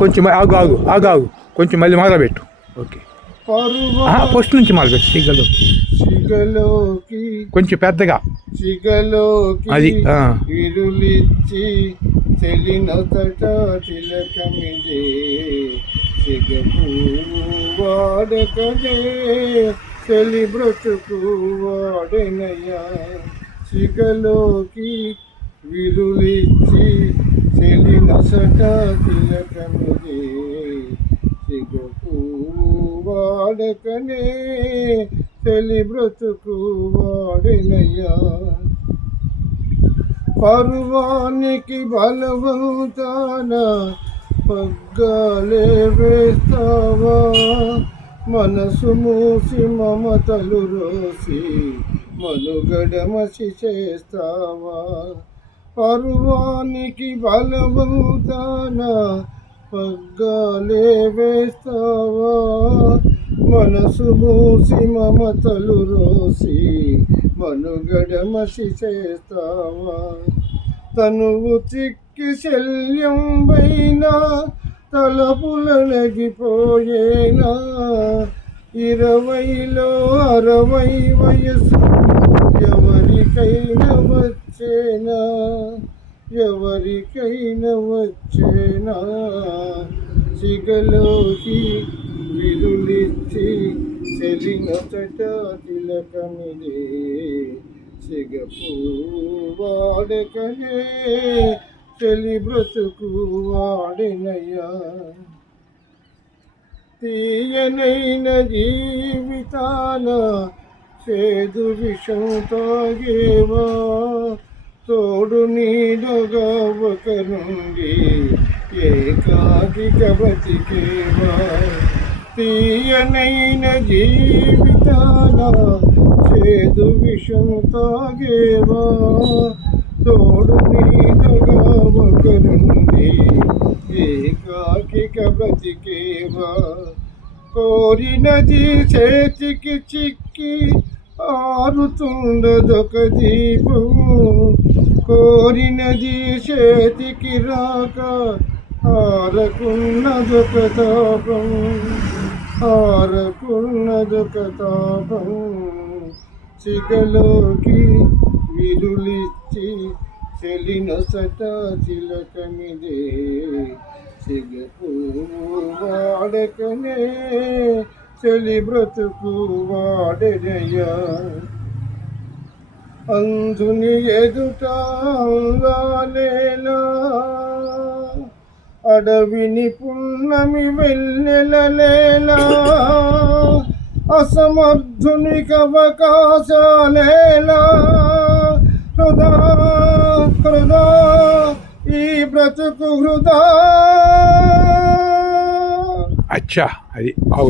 కొంచెం ఆగు ఆగు ఆగు ఆగు కొంచెం మళ్ళీ మొదలుపెట్టు. ఓకే, ఫస్ట్ నుంచి మొదలుపెట్టు. సిగలోకి కొంచెం పెద్దగా అది విరులిచ్చి చెలినొసట తిలకమిదే సిగపు వాడకనే చెలి బ్రతుకు వాడనయ్యా. సిగలోకి విరులిచ్చి చెలినొసట తిలకమిదే సిగపు వాడకనే చెలి బ్రతుకు వాడనయ్యా. పర్వానికి బలవంతాన పగ్గాలే వేస్తావా, మనసు మూసి మమతలు రోసి మనుగడ మసి చేస్తావా. పర్వానికి బలవంతాన పగ్గాలే వేస్తావా, మనసు మూసి మమతలు రోసి మనుగడ మసి చేస్తావా. తనువు చిక్కి శల్యం వైనా తలపుల నగిపోయేనా, 20లో 60 వయసు ఎవరికైనా వచ్చేనా, ఎవరికైనా వచ్చేనా. సిగలోకి విరులిచ్చి చెలినొసట తిలకమిదే సిగపు వాడకనే చెలి బ్రతుకు వాడనయ్యా. తీయనైన జీవితాన చేదు విషం తాగేవా, తోడు నీడగా ఒకరుండి ఏకాకిగా బతికేవా. తీయనైన జీవితాన చేదు విషం తాగేవా, తోడు నీడగా ఒకరుండి ఏకాకిగా బ్రతికేవా. కోరినది చేతికి చిక్కి ఆరుతుండదొక దీపం, కోరినది చేతికి రాక ఆరకున్నదొక తాపం, ఆరకున్నదొక తాపం. సిగలోకి విరులిచ్చి చెలినొసట తిలకమిదే సిగపు వాడకనే చెలి బ్రతుకు వాడనయ్యా. అంధుని ఎదుట అందాలేలా, అడవిని పున్నమి వెన్నెలలేలా, అసమర్థునికి అవకాశాలేలా. హృదా హృదా ఈ బ్రతుకు హృదా. అచ్చా అది